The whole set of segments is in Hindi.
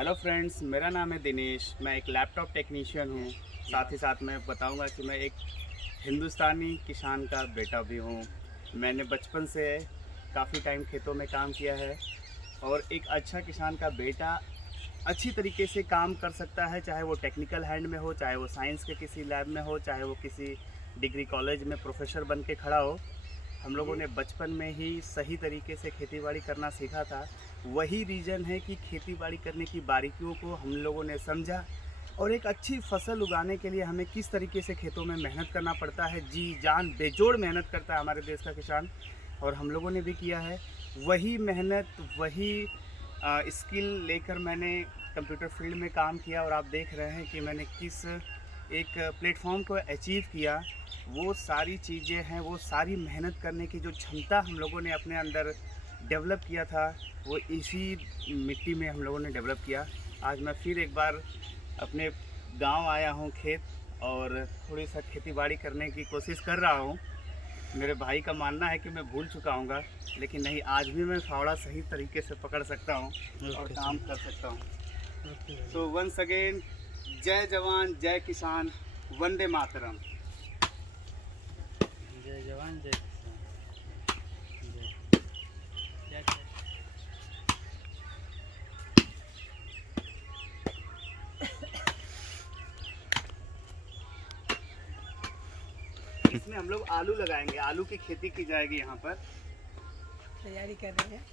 हेलो फ्रेंड्स, मेरा नाम है दिनेश। मैं एक लैपटॉप टेक्नीशियन हूँ। साथ ही साथ मैं बताऊँगा कि मैं एक हिंदुस्तानी किसान का बेटा भी हूँ। मैंने बचपन से काफ़ी टाइम खेतों में काम किया है और एक अच्छा किसान का बेटा अच्छी तरीके से काम कर सकता है, चाहे वो टेक्निकल हैंड में हो, चाहे वो साइंस के किसी लैब में हो, चाहे वो किसी डिग्री कॉलेज में प्रोफेसर बन के खड़ा हो। हम लोगों ने बचपन में ही सही तरीके से खेतीबाड़ी करना सीखा था। वही रीज़न है कि खेतीबाड़ी करने की बारीकियों को हम लोगों ने समझा और एक अच्छी फसल उगाने के लिए हमें किस तरीके से खेतों में मेहनत करना पड़ता है। जी जान बेजोड़ मेहनत करता है हमारे देश का किसान, और हम लोगों ने भी किया है। वही मेहनत, वही स्किल लेकर मैंने कंप्यूटर फील्ड में काम किया और आप देख रहे हैं कि मैंने किस एक प्लेटफॉर्म को अचीव किया। वो सारी चीज़ें हैं, वो सारी मेहनत करने की जो क्षमता हम लोगों ने अपने अंदर डेवलप किया था, वो इसी मिट्टी में हम लोगों ने डेवलप किया। आज मैं फिर एक बार अपने गांव आया हूं खेत, और थोड़ी सा खेतीबाड़ी करने की कोशिश कर रहा हूं। मेरे भाई का मानना है कि मैं भूल चुका हूँगा, लेकिन नहीं, आज भी मैं फावड़ा सही तरीके से पकड़ सकता हूँ और काम कर सकता हूँ। सो वंस अगेन, जय जवान जय किसान, वंदे मातरम। जय जवान जय किसान। जय जय। इसमें हम लोग आलू लगाएंगे, आलू की खेती की जाएगी यहाँ पर। तैयारी कर रहे हैं।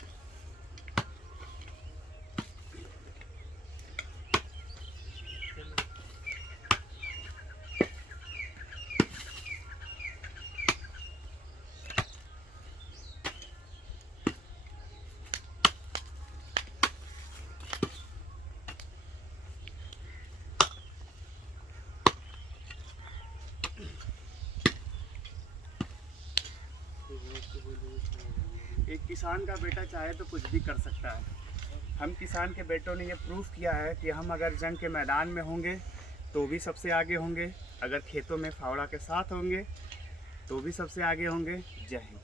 एक किसान का बेटा चाहे तो कुछ भी कर सकता है। हम किसान के बेटों ने ये प्रूफ किया है कि हम अगर जंग के मैदान में होंगे तो भी सबसे आगे होंगे, अगर खेतों में फावड़ा के साथ होंगे तो भी सबसे आगे होंगे। जय हिंद।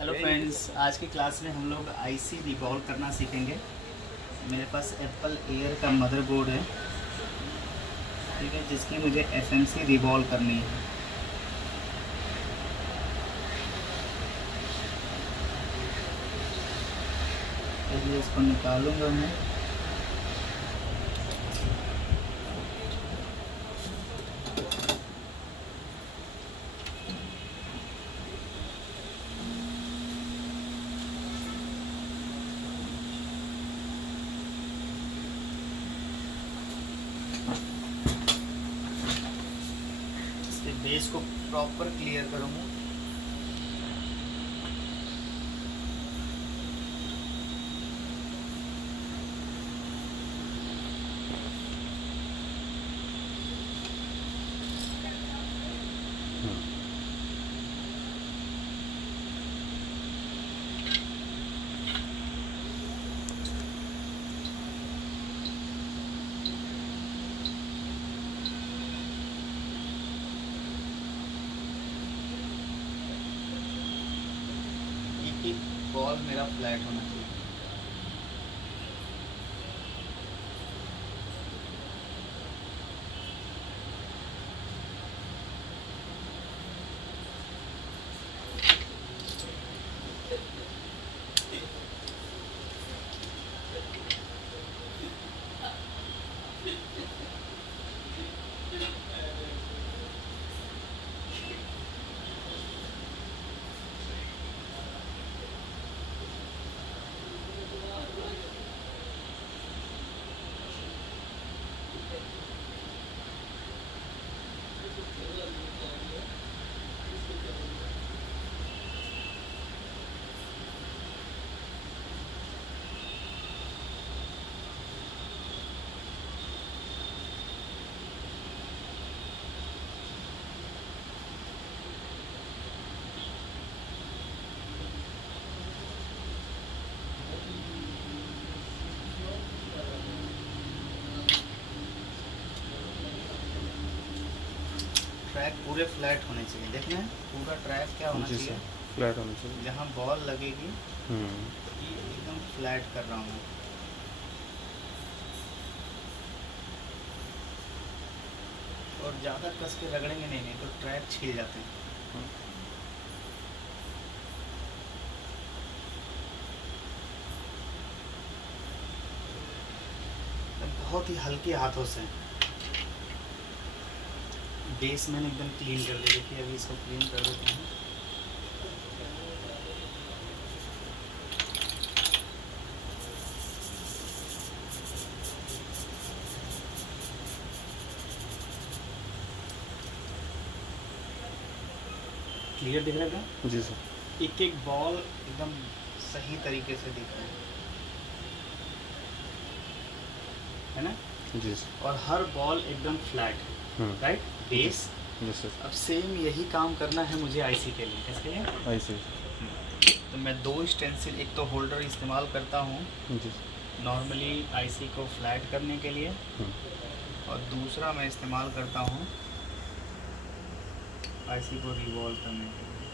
हेलो फ्रेंड्स, आज की क्लास में हम लोग आईसी रिवॉल्व करना सीखेंगे। मेरे पास एप्पल एयर का मदरबोर्ड है, ठीक है, जिसकी मुझे एफएमसी रिवॉल्व करनी है। चलिए इसको निकालूंगा मैं। इसके बेस को प्रॉपर क्लियर करूंगा। एक बॉल मेरा फ्लैट होना चाहिए। ट्रैक पूरे फ्लैट होने चाहिए। देख रहे हैं, पूरा ट्रैक क्या होना चाहिए, फ्लैट होना चाहिए। जहाँ बॉल लगेगी हम्म। फ्लैट कर रहा हूँ। और ज़्यादा कस के रगड़ेंगे नहीं तो ट्रैक छिल जाते हैं। बहुत ही हल्के हाथों से बेस मैंने एकदम क्लीन कर दिया। देखिए अभी इसको क्लीन कर देते हैं। क्लियर दिख रहा है क्या? जी सर। एक एक बॉल एकदम सही तरीके से दिख रहा है ना? जी सर। और हर बॉल एकदम फ्लैट, राइट? बेस। जी सर। अब सेम यही काम करना है मुझे आईसी के लिए। किसके लिए? ऐसे तो मैं 2 स्टेंसिल, एक तो होल्डर इस्तेमाल करता हूँ जी नॉर्मली आईसी को फ्लैट करने के लिए, और दूसरा मैं इस्तेमाल करता हूँ आईसी को रिवॉल्व करने के लिए।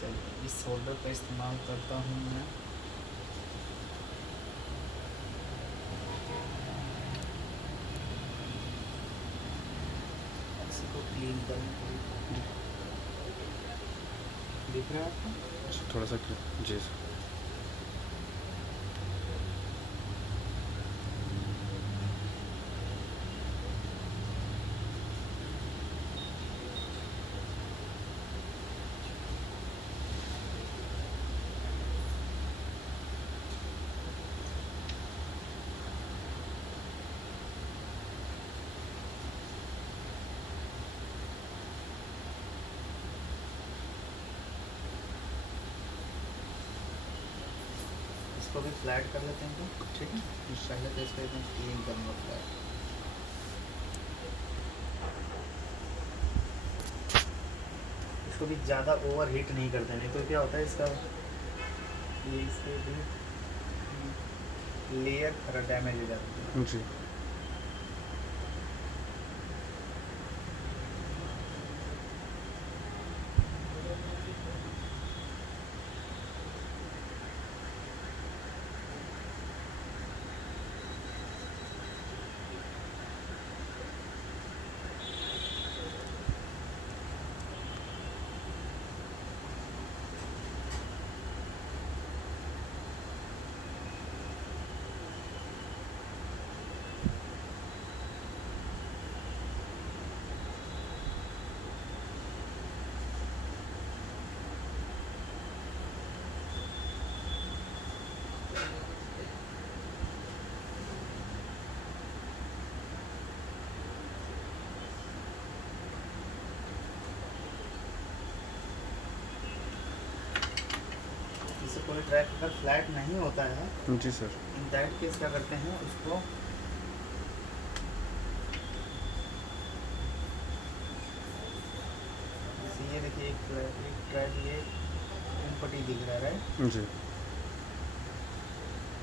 चलिए इस होल्डर का इस्तेमाल करता हूँ मैं। आईसी को क्लीन करने के लिए। दिख रहा है आपको? थोड़ा सा जी सर। इसको भी फ्लैट कर लेते हैं तो ठीक है। पहले तो इसको एकदम क्लीन करूँगा फ्लैट। इसको भी ज़्यादा ओवर हीट नहीं करते, नहीं तो क्या होता है इसका ये इसके भी लेयर थोड़ा डैमेज हो जाती है। जी जैसे कोई ट्रैक अगर फ्लैट नहीं होता है, जी सर। इन दैट केस क्या करते हैं उसको जैसे ये देखिए एक ट्रैक ये पट्टी दिख रहा है, जी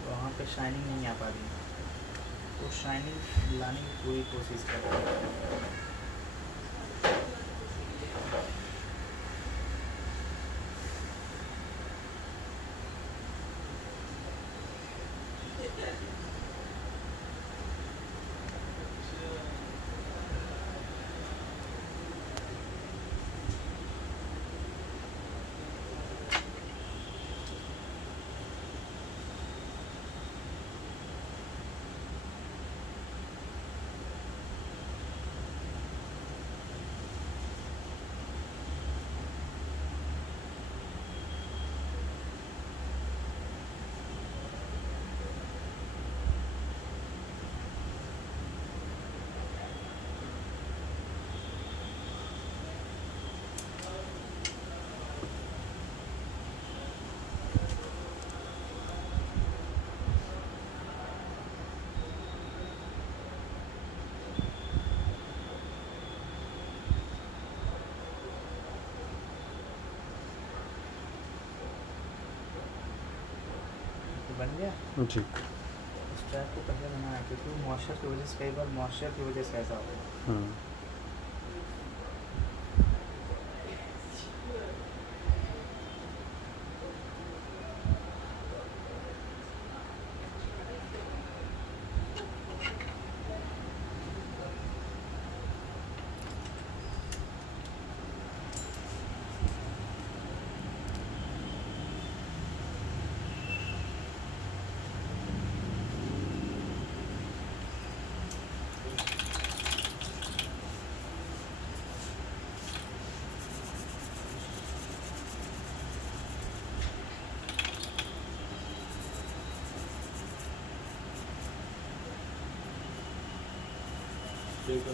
वहाँ पे शाइनिंग नहीं आ पा रही है, तो शाइनिंग लाने की पूरी कोशिश कर रहे हैं। बन गया। जी इस ट्रैक को पहले बनाया क्योंकि मॉइस्चर की वजह से, कई बार मॉइस्चर की वजह से ऐसा होता है। देखो,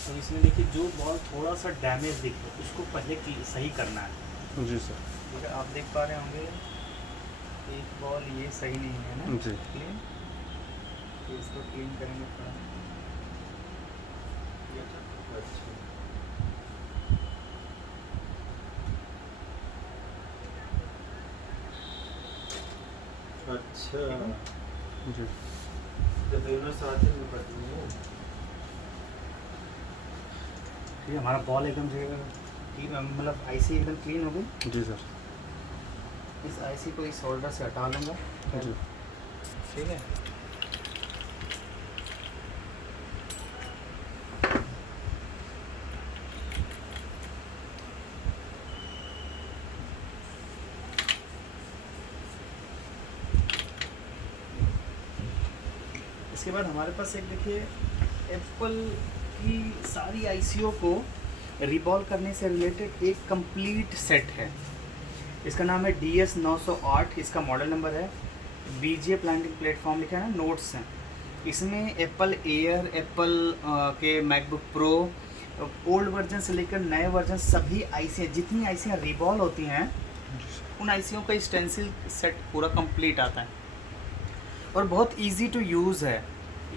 तो इसमें देखिए जो बॉल थोड़ा सा डैमेज दिखे उसको पहले सही करना है। जी सर। ठीक है, आप देख पा रहे होंगे एक बॉल ये सही नहीं है ना, जी। क्लीन, तो इसको क्लीन करेंगे थोड़ा। अच्छा, जी। तो दोनों साथ ही में पड़ती हैं। ठीक है, हमारा बॉल एकदम क्लीन, मतलब आईसी एकदम क्लीन हो गई। जी सर। इस आईसी को इस होल्डर से हटा लूँगा। जी। ठीक है, इसके बाद हमारे पास एक देखिए एप्पल की सारी आईसीओ को रिबॉल करने से रिलेटेड एक कंप्लीट सेट है। इसका नाम है DS 908, इसका मॉडल नंबर है। BJ प्लांटिंग प्लेटफॉर्म लिखा है ना, नोट्स हैं इसमें। एप्पल एयर, एप्पल के मैकबुक प्रो, ओल्ड वर्जन से लेकर नए वर्जन सभी आईसी, जितनी आईसियाँ रिबॉल होती हैं उन आईसीयों का स्टेंसिल सेट पूरा कंप्लीट आता है और बहुत इजी टू यूज़ है।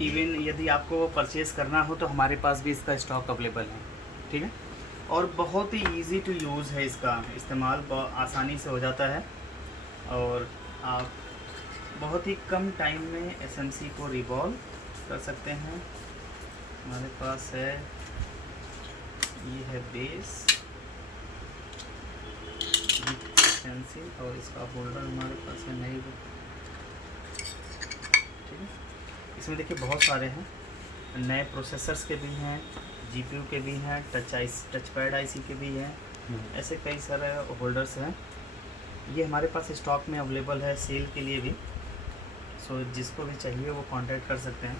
इवन यदि आपको परचेज़ करना हो तो हमारे पास भी इसका स्टॉक अवेलेबल है। ठीक है, और बहुत ही इजी टू यूज़ है, इसका इस्तेमाल आसानी से हो जाता है और आप बहुत ही कम टाइम में एसएमसी को रिवॉल्व कर सकते हैं। हमारे पास है, ये है बेस पेंसिल और इसका होल्डर हमारे पास है नहीं। ठीक है, इसमें देखिए बहुत सारे हैं, नए प्रोसेसर्स के भी हैं, जीपीयू के भी हैं, टच पैड आईसी के भी हैं, ऐसे कई सारे होल्डर्स हैं। ये हमारे पास स्टॉक में अवेलेबल है सेल के लिए भी। सो जिसको भी चाहिए वो कांटेक्ट कर सकते हैं,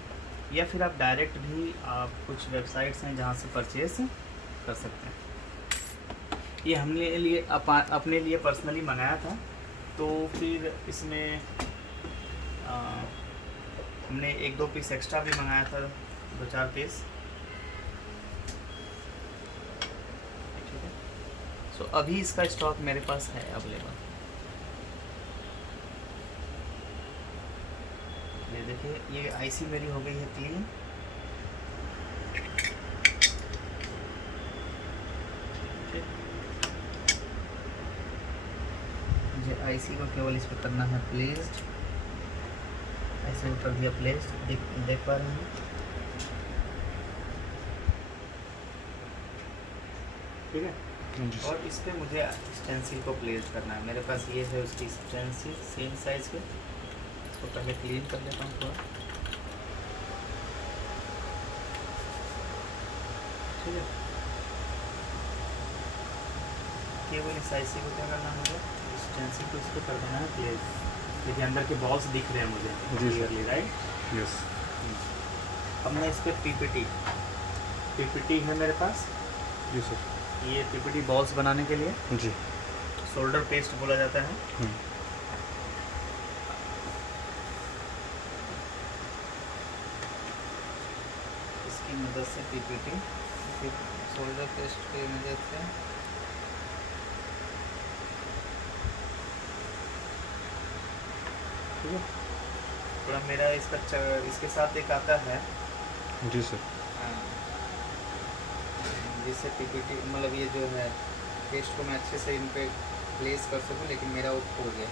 या फिर आप डायरेक्ट भी, आप कुछ वेबसाइट्स हैं जहाँ से परचेज कर सकते हैं। ये हमने लिए अपने लिए पर्सनली मंगाया था, तो फिर इसमें हमने 1-2 पीस एक्स्ट्रा भी मंगाया था, 2-4 पीस। ठीक है, सो अभी इसका स्टॉक मेरे पास है अवेलेबल। ये देखिए, ये आईसी मेरी हो गई है क्लीन। मुझे आईसी को केवल इस पर करना है प्लेस्ड, ऐसे कर दिया प्लेस्ड, देख पा रहे हैं। ठीक है, जी सर। और इस पे मुझे स्टेंसिल को प्लेस करना है। मेरे पास ये है उसकी स्टेंसिल सेम साइज़ के। इसको पहले क्लीन कर लेता हूँ थोड़ा। ठीक है, केवल इस आईसी को क्या करना है, मुझे स्टेंसिल को इस पर कर देना है प्लेस। देखिए अंदर के बॉल्स दिख रहे हैं मुझे जी सर। Clearly, right. यस। अब मैं इस पर पीपीटी है मेरे पास। जी सर। ये पीपीटी बॉल्स बनाने के लिए जी। शोल्डर पेस्ट बोला जाता है। इसकी मदद से पीपीटी शोल्डर पेस्ट की मदद से ठीक है। थोड़ा मेरा इसका इसके साथ एक आता है जी सर। जिससे पीपीटी, मतलब ये जो है पेस्ट को मैं अच्छे से इन पे प्लेस कर सकूं, लेकिन मेरा वो खो गया।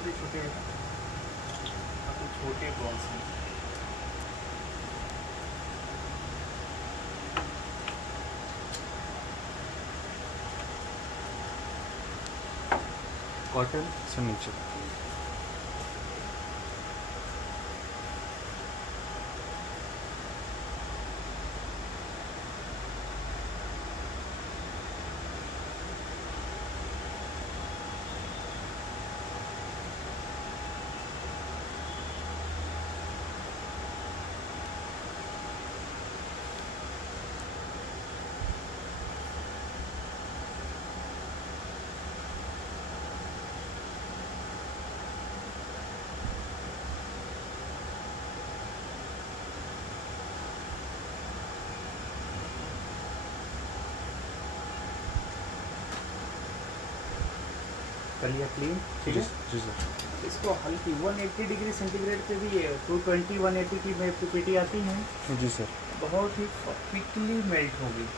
छोटे छोटे काफ़ी छोटे बॉल्स हैं। कॉटन सर नीचे कर लिया क्लीन, ठीक जी है। जी सर इसको हल्की 180 डिग्री सेंटीग्रेड पे भी 220 180 की में पीपीटी आती है, जी सर बहुत ही क्विकली मेल्ट होगी।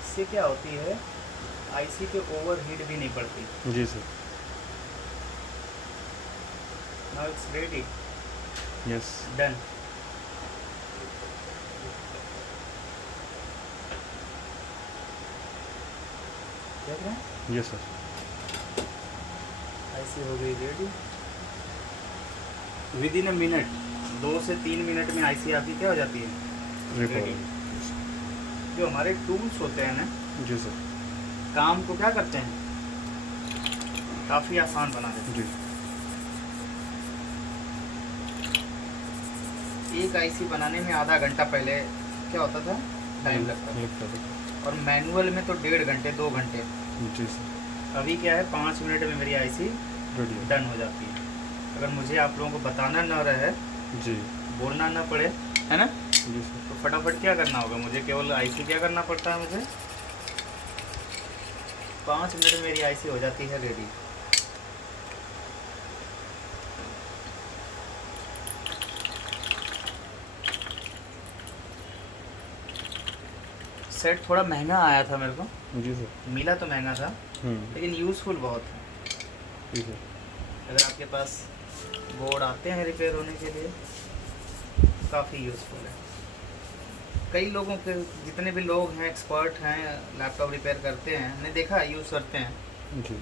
इससे क्या होती है, आईसी पे ओवरहीट भी नहीं पड़ती। जी sir now it's ready, yes done. देख रहे हैं, यस सर आईसी हो गई ready. Within a minute, 2 से 3 मिनट में आईसी आपकी क्या हो जाती है, रेडी। जो हमारे टूल्स होते हैं ना, जी सर काम को क्या करते हैं, काफ़ी आसान बना देते जी हैं। एक आईसी बनाने में आधा घंटा पहले क्या होता था, टाइम लगता था, और मैनुअल में तो 1.5 घंटे 2 घंटे। जी सर अभी क्या है, 5 मिनट में मेरी आईसी रेडी डन हो जाती है। अगर मुझे आप लोगों को बताना न रहे, जी बोलना न पड़े, है ना, जी सर तो फटाफट क्या करना होगा, मुझे केवल आईसी क्या करना पड़ता है, मुझे 5 मिनट में मेरी आईसी हो जाती है रेडी। सेट थोड़ा महंगा आया था मेरे को, जी सर मिला तो महंगा था, लेकिन यूज़फुल बहुत है। जी सर अगर आपके पास बोर्ड आते हैं रिपेयर होने के लिए, काफ़ी यूज़फुल है। कई लोगों के, जितने भी लोग हैं एक्सपर्ट हैं लैपटॉप रिपेयर करते हैं, हमने देखा है यूज़ करते हैं। जी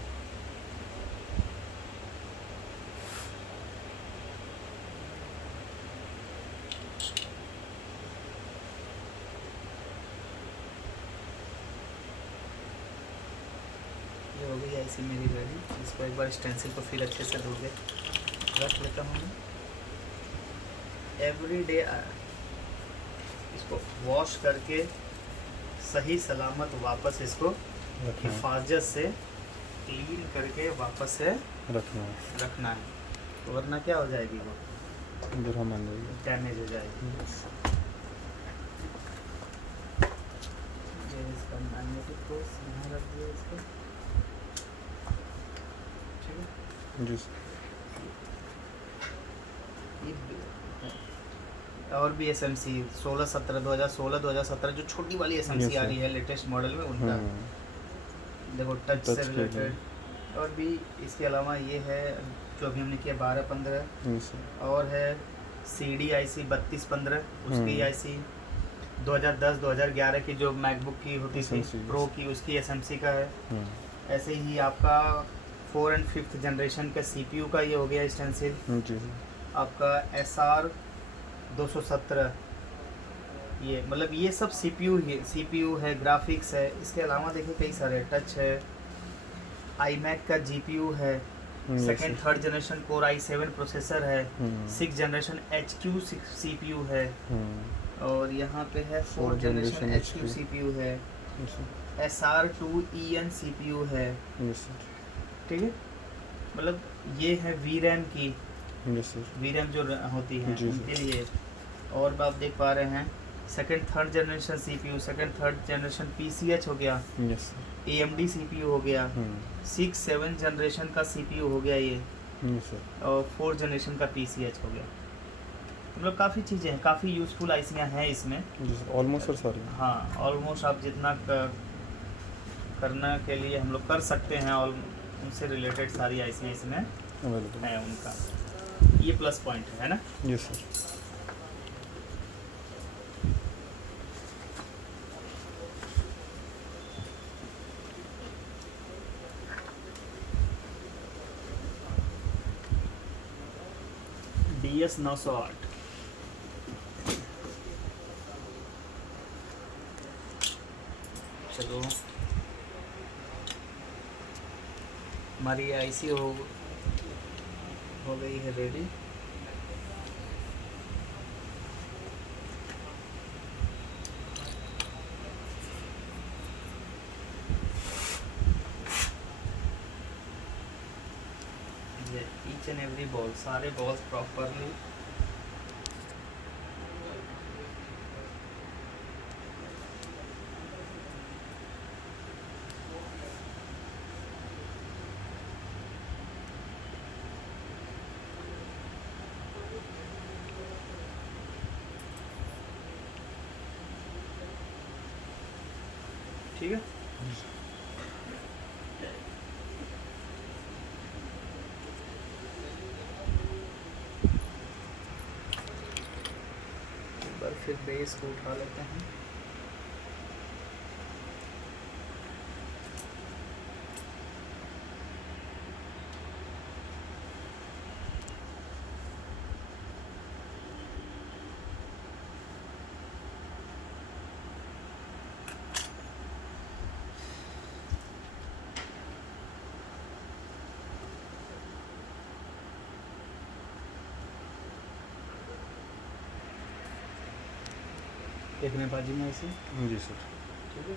ये हो गई आईसी मेरी रेडी। इसको एक बार स्टेंसिल को फिर अच्छे से धो के रख लेता हूँ मैं। एवरी डे इसको वॉश करके सही सलामत वापस इसको रखना है हिफाजत से क्लीन करके वापस से रखना है रखना है, वरना क्या हो जाएगी, वो इधर हम मान लीजिए डैमेज हो जाएगी। यस ये इसका मैग्नेटिक फोर्स यहाँ रख दिया इसको, ठीक है। जी सर और भी SMC 16-17 2016-2017 जो छोटी वाली SMC Yes, आ sir. रही है लेटेस्ट मॉडल में, उनका देखो टच से Touch के रिलेटेड। और भी इसके अलावा ये है जो अभी हमने किया 12-15, यस सर और है CD IC 3215, उसकी IC 2010-2011 की जो मैकबुक की होती थी SMC, प्रो की, उसकी SMC का है। ऐसे ही आपका 4 और 5th जनरेशन का CPU का ये हो गया स्टेंसिल। जी सर आपका SR 217, ये मतलब ये सब CPU है, ग्राफिक्स है। इसके अलावा देखिए कई सारे टच है, iMac का GPU है, second 3rd generation Core i7 processor है, 6th जनरेशन HQ CPU है, और यहाँ पे है 4th जनरेशन HQ CPU है, SR2EN CPU है, यस सर ठीक है। मतलब ये है VRAM की, यस सर VRAM जो होती है जी, उनके लिए। और आप देख पा रहे हैं second third generation CPU, second third generation PCH हो गया, यस सर। एएमडी सीपीयू हो गया, 6-7 जनरेशन का सीपीयू हो गया ये, यस सर। और 4 जनरेशन का पीसीएच हो गया। मतलब काफ़ी चीज़ें हैं, काफ़ी यूज़फुल आईसियाँ हैं इसमें। जी सर, ऑलमोस्ट सर सारी। हाँ, ऑलमोस्ट आप जितना करने के लिए हम लोग कर सकते हैं, और उनसे रिलेटेड सारी आईसियाँ इसमें अवेलेबल है उनका। ये प्लस पॉइंट है ना। Yes sir. DS 908 चलो, हमारी आईसी हो गई है रेडी। ये ईच एंड एवरी बॉल, सारे बॉल्स प्रॉपरली ठीक है। एक बार फिर बेस को उठा लेते हैं। देखने बाजी में ऐसे जी सर। ठीक है।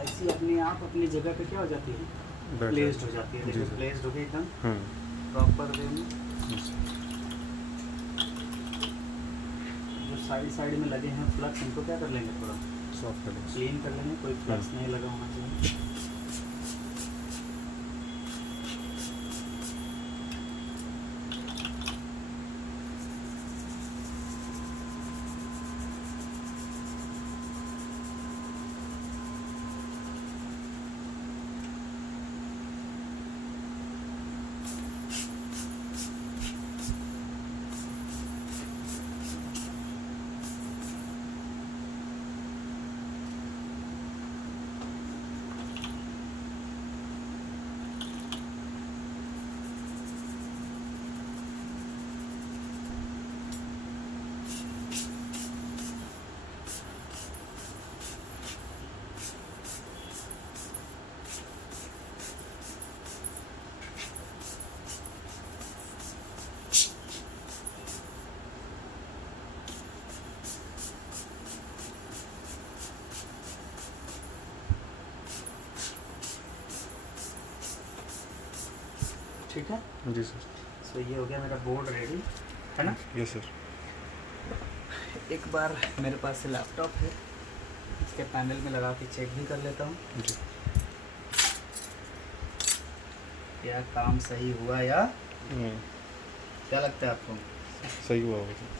आईसी अपने आप अपनी जगह पे क्या हो जाती है, बैठ प्लेस्ड जाती हो जाती है। जी देखो सर। प्लेस्ड हो गई एकदम हम्म। प्रॉपर वे में। Yes sir. जो साइड में लगे हैं फ्लक्स, इनको क्या कर लेंगे, थोड़ा सॉफ्ट कर दो। क्लीन कर लेंगे। कोई फ्लक्स नहीं लगा होना चाहिए। ठीक है। जी सर। सो ये हो गया मेरा बोर्ड रेडी, है ना। Yes sir. एक बार मेरे पास से लैपटॉप है, इसके पैनल में लगा के चेक भी कर लेता हूँ जी। क्या काम सही हुआ या हम्म, क्या लगता है आपको? सही हुआ होगा सर।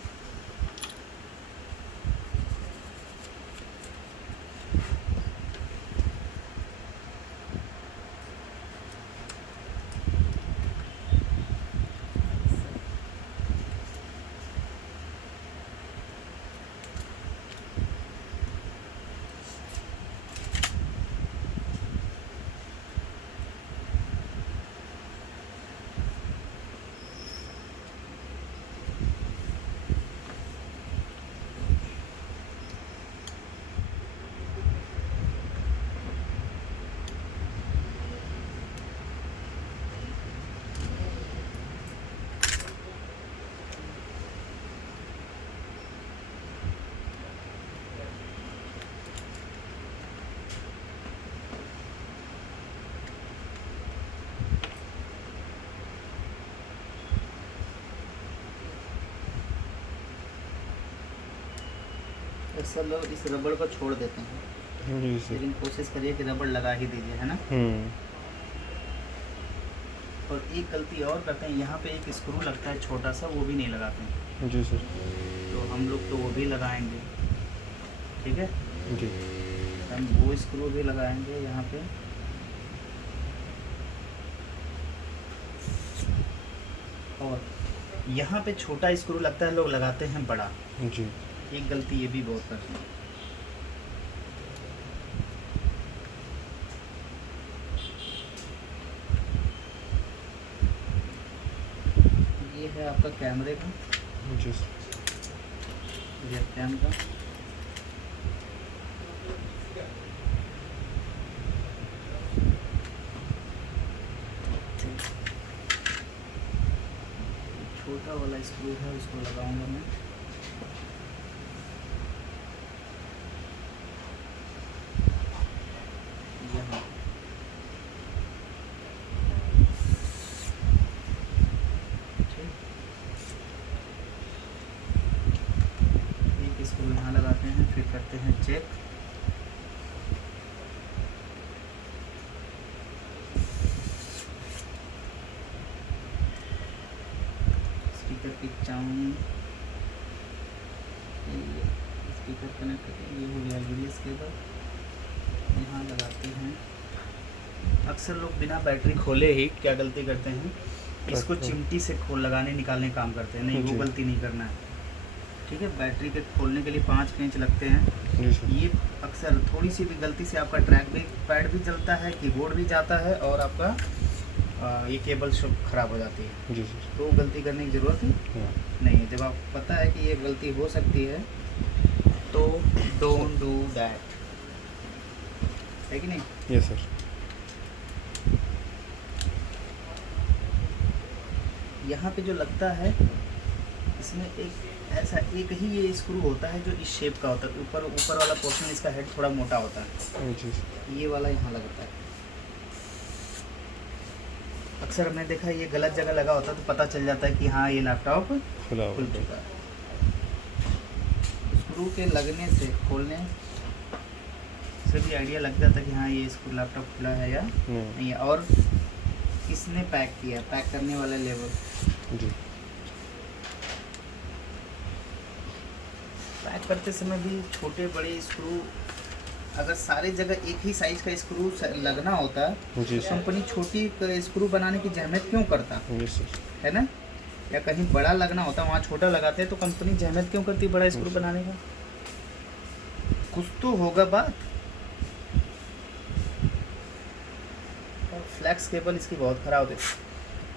अक्सर लोग इस रबड़ को छोड़ देते हैं, जी सर। लेकिन कोशिश करिए कि रबड़ लगा ही दीजिए, है ना। और एक गलती और करते हैं, यहाँ पे एक स्क्रू लगता है छोटा सा, वो भी नहीं लगाते हैं। जी सर। तो हम लोग तो वो भी लगाएंगे, ठीक है। जी। हम वो स्क्रू भी लगाएंगे यहाँ पे। और यहाँ पे छोटा स्क्रू लगता है, लोग लगाते हैं बड़ा। जी। एक गलती ये भी बहुत करते हैं। ये है आपका कैमरे का, जी सर। Rear camera. छोटा वाला स्क्रू है, उसको लगाऊंगा मैं। यहाँ एक स्क्रू यहाँ लगाते हैं, फिर करते हैं चेक। स्पीकर की चाउनी, स्पीकर कनेक्ट करके ये हो गया यूएस केबल, यहाँ लगाते हैं। अक्सर लोग बिना बैटरी खोले ही क्या गलती करते हैं, इसको चिमटी से खोल लगाने निकालने का काम करते हैं। नहीं, वो जी। गलती नहीं करना है, ठीक है। बैटरी के खोलने के लिए 5 इंच लगते हैं। जी सर। ये अक्सर थोड़ी सी भी गलती से आपका ट्रैक भी पैड भी जलता है, कीबोर्ड भी जाता है, और आपका ये केबल शो खराब हो जाती है। जी सर। तो गलती करने की ज़रूरत हाँ। नहीं है। जब आपको पता है कि ये गलती हो सकती है तो डोंट डू दैट, है कि नहीं। Yes sir. यहाँ पे जो लगता है, इसमें एक ऐसा एक ही ये स्क्रू होता है जो इस शेप का होता है। ऊपर वाला पोर्शन इसका हेड थोड़ा मोटा होता है, जी सर। ये वाला यहाँ लगता है। अक्सर हमने देखा है ये गलत जगह लगा होता है, तो पता चल जाता है कि हाँ ये लैपटॉप खुला खुल हुआ। चुका है। स्क्रू के लगने से, खोलने से भी आइडिया लग जाता है कि हाँ ये स्क्रू लैपटॉप खुला है या नहीं। नहीं है। और किसने पैक किया, पैक करने वाला लेवल। जी। पैक करते समय भी छोटे बड़े स्क्रू, अगर सारी जगह एक ही साइज का स्क्रू लगना होता जी तो सर। कंपनी छोटी स्क्रू बनाने की जहमत क्यों करता, यस सर। है ना। या कहीं बड़ा लगना होता, वहाँ छोटा लगाते हैं, तो कंपनी जहमत क्यों करती बड़ा स्क्रू बनाने का। कुछ तो होगा बात। और फ्लैक्स केबल इसकी बहुत ख़राब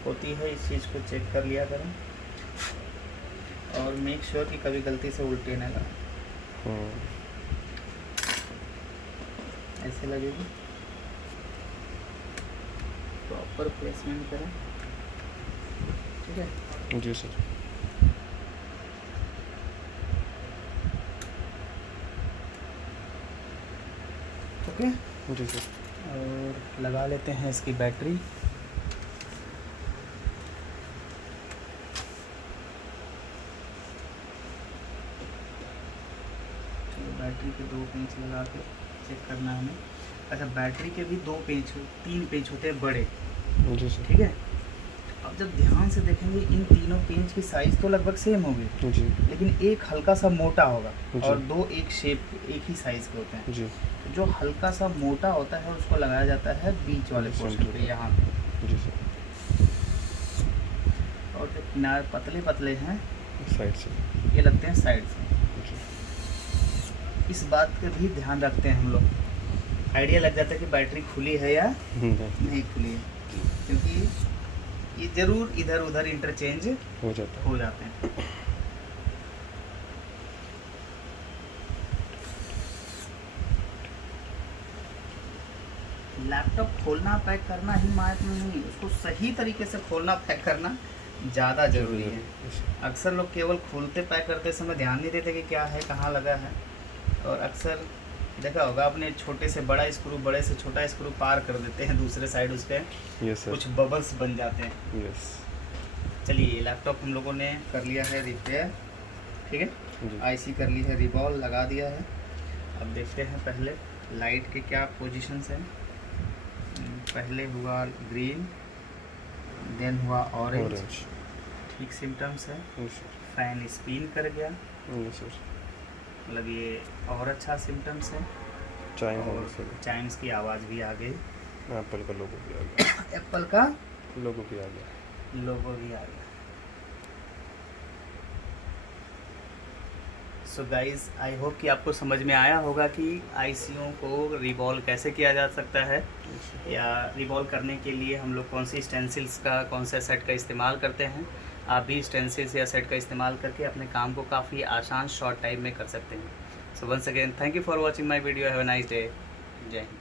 होती है, इस चीज़ को चेक कर लिया करें, और मेक श्योर कि कभी गलती से उल्टे ना लगाएं। हाँ। ऐसे लगेगी, प्रॉपर प्लेसमेंट करें, ठीक है। जी सर। ओके। जी सर। और लगा लेते हैं इसकी बैटरी। बैटरी के 2 पेंच लगा के चेक करना है हमें। अच्छा, बैटरी के भी 3 पेंच होते हैं बड़े, जी सर। ठीक है। अब जब ध्यान से देखेंगे इन तीनों पेंच की साइज़ तो लगभग सेम होगी, जी लेकिन एक हल्का सा मोटा होगा जी। और 2 एक शेप एक ही साइज़ के होते हैं। जी तो जो हल्का सा मोटा होता है उसको लगाया जाता है बीच वाले पोर्शन सेंटर पे, पे। यहाँ पे। जी सर। और जो किनारे पतले पतले हैं साइड से। ये लगते हैं साइड से। जी। इस बात का भी ध्यान रखते हैं हम लोग, आइडिया लग जाता है कि बैटरी खुली है या नहीं नहीं खुली है, क्योंकि ये ज़रूर इधर उधर इंटरचेंज हो जाता है। हो जाते हैं। लैपटॉप खोलना पैक करना ही मायने नहीं, उसको सही तरीके से खोलना पैक करना ज़्यादा ज़रूरी है। अक्सर लोग केवल खोलते पैक करते समय ध्यान नहीं देते कि क्या है, कहाँ लगा है। और अक्सर देखा होगा आपने, छोटे से बड़ा स्क्रू, बड़े से छोटा स्क्रू पार कर देते हैं दूसरे साइड, उस पर यस सर। कुछ बबल्स बन जाते हैं। यस। चलिए, लैपटॉप हम लोगों ने कर लिया है रिपेयर, ठीक है। जी। आईसी कर ली है रिबॉल, लगा दिया है। अब देखते हैं पहले लाइट के क्या पोजीशंस हैं। पहले हुआ ग्रीन, देन हुआ ऑरेंज, ऑरेंज। ठीक सिम्टम्स है। यस फैन स्पिन कर गया, सर। Yes sir. मतलब ये और अच्छा सिम्टम्स है। चाइम और होगा सर। चाइम्स की आवाज़ भी आ गई, एप्पल का लोगो भी आ गया। एप्पल का लोगो भी आ गया। लोगो भी आ गया। सो गाइज़, आई होप कि आपको समझ में आया होगा कि आईसीओ को रिवॉल्व कैसे किया जा सकता है, या रिवॉल्व करने के लिए हम लोग कौन सी स्टेंसिल्स का, कौन सा सेट का इस्तेमाल करते हैं। आप भी स्टेंसिल्स या सेट का इस्तेमाल करके अपने काम को काफ़ी आसान शॉर्ट टाइम में कर सकते हैं। So once again, thank you for watching my video. Have a nice day. जय हिंद।